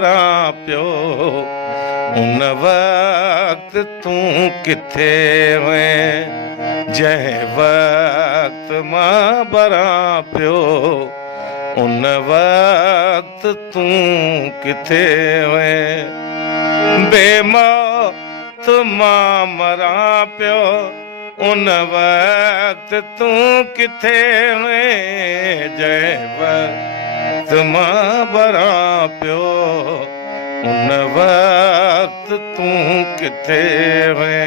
बरा प्यो उन वक्त तू किथे हुए जंहिं वक्त मां बरा प्यो उन वक्त तू किथे हुए बेमौत मां मरा प्यो उन वक्त तू किथे हुए जंहिं वक्त मां बरा प्यो उन वक्त तू किथे हुए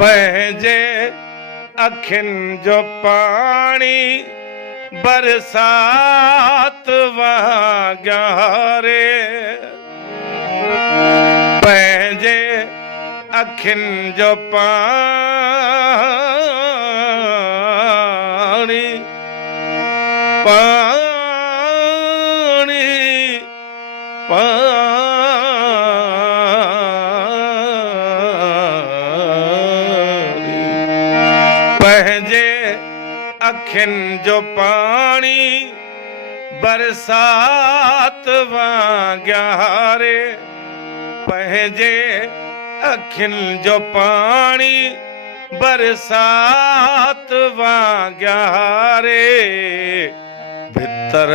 पंहिंजे अखियुनि जो पाणी बरसात वांगुरु पंहिंजे अखियुनि जो पाणी पाणी पंहिंजे अखियुनि जो पाणी बरसात वांगुरु पंहिंजे अखियुनि जो पाणी बरसात वांगुरु भितर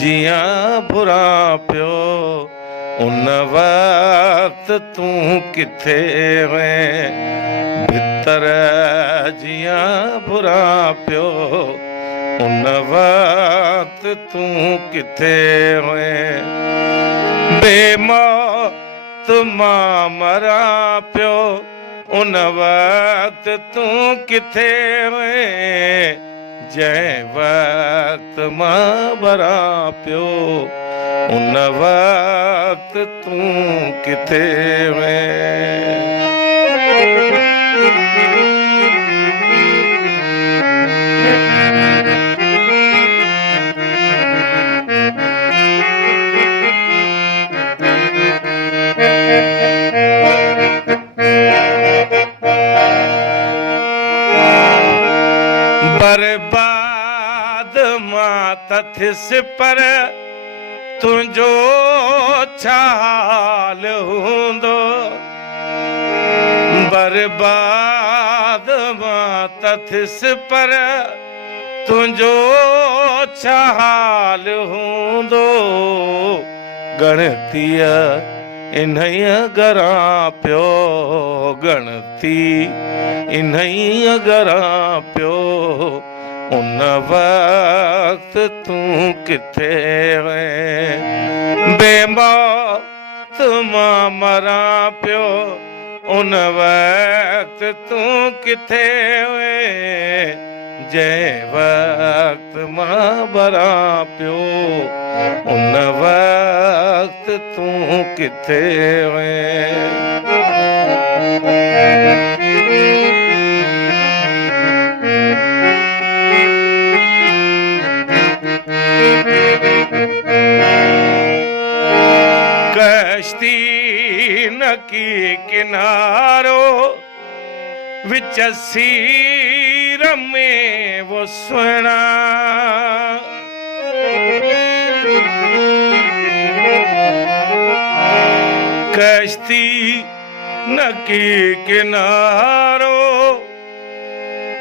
जियां भुरा पियो उन वक्त तू किथे हुए भितर जियां भुरा पियो उन वक्त तू किथे हुए बेमौत मां मरा पियो उन वक्त तू किथे हुए जंहिं वक्त मां बरा पियो उन वक्त तू किथे हुए बर्बाद मां तथिस पर तुंहिंजो छा हाल हूंदो बर्बाद मां तथिस पर तुंहिंजो छा हाल हूंदो गणतीअ इन्हई गरा पियो गणती इन्हई गरा पियो उन वक्त तू किथे हुए बेमौत मां मरा पियो उन वक्त तू किथे हुए जंहिं वक्त मां बरा पियो उन वक्त तू किथे हुए कश्ती न की किनारो विच सीर में वो सुना कश्ती न की किनारो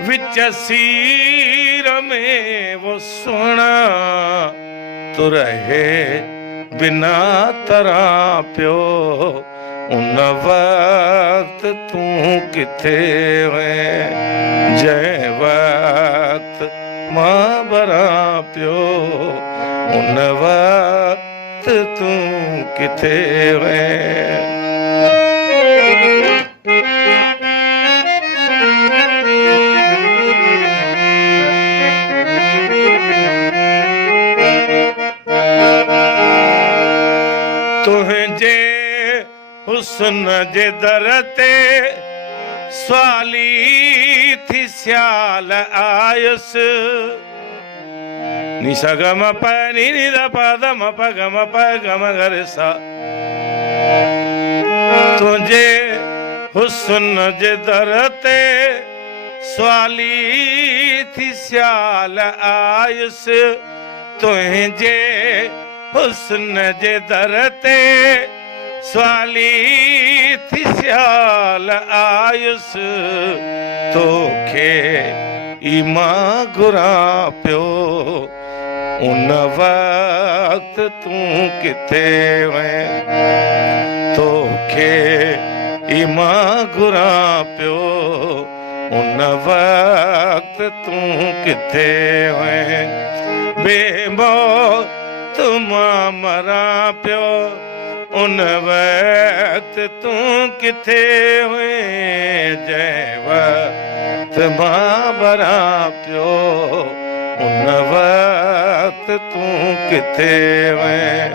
विच सीर में वो सुना तो रहे बिना तरा पियो उन वक्त तू किथे हुए जंहिं वक्त मां बरा पियो उन वक्त तू किथे हुए तुंहिंजे हुस्न जे दर ते स्वाली थी सियाल आयुसि नि सा ग म प नि नि द प द म प ग म प ग म ग रे सा तुंहिंजे हुस्न जे दर ते सवाली थी सियाल आयुसि तुंहिंजे हुस्न जे दर ते सवाली थी सियाल आयुसि तोखे मां घुरां पियो उन वक्त तूं किथे वएं तोखे मां घुरां पियो उन वक्त तूं किथे वएं बेमौत मां मरां पियो उन वक्त तूं किथे वएं जंहिं वक्त मां मरां पियो उन वक्त तूं किथे वएं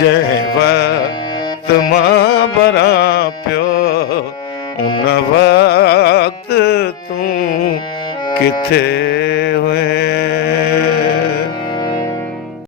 जंहिं वक्त मां मरां पियो उन वक्त तूं किथे